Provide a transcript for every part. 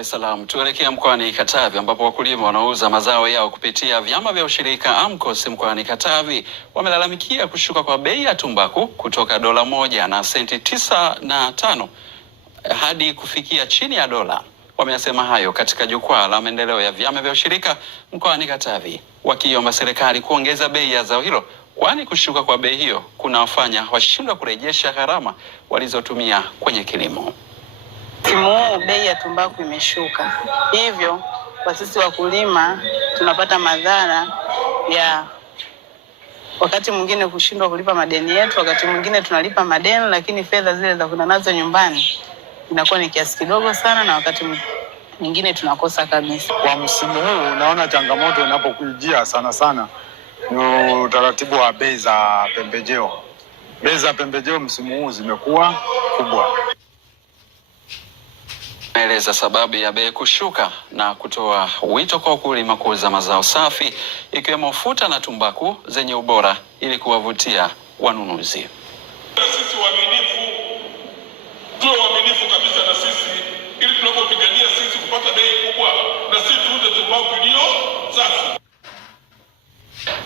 es Salaam. Tuelekea mkoani Katavi ambapo wakulima wanaouza mazao yao kupitia vyama vya ushirika AMCOS mkoani Katavi wamelalamikia kushuka kwa bei ya tumbaku kutoka $1 na senti 95 hadi kufikia chini ya $1. Wameyasema hayo katika jukwaa la maendeleo ya vyama vya ushirika mkoani Katavi, wakiomba serikali kuongeza bei ya zao hilo, kwani kushuka kwa bei hiyo kunawafanya washindwe kurejesha gharama walizotumia kwenye kilimo. Msimu huu bei ya tumbaku imeshuka, hivyo kwa sisi wakulima tunapata madhara ya wakati mwingine kushindwa kulipa madeni yetu, wakati mwingine tunalipa madeni lakini fedha zile za kwenda nazo nyumbani inakuwa ni kiasi kidogo sana, na wakati mwingine tunakosa kabisa. Kwa msimu huu naona changamoto inapokujia sana ni utaratibu wa bei za pembejeo. Bei za pembejeo msimu huu zimekuwa kubwa. Eleza sababu ya bei kushuka na kutoa wito kwa wakulima kuuza mazao safi ikiwemo ufuta na tumbaku zenye ubora ili kuwavutia wanunuzi. Sisi tuwe waaminifu kabisa na sisi, ili tunapopigania sisi kupata bei kubwa na sisi tuuze tumbaku iliyo safi.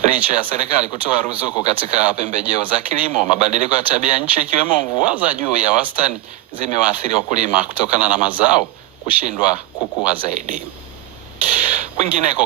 Licha ya serikali kutoa ruzuku katika pembejeo za kilimo, mabadiliko ya tabia nchi ikiwemo mvua za juu ya wastani zimewaathiri wakulima kutokana na mazao kushindwa kukua zaidi. Kwingineko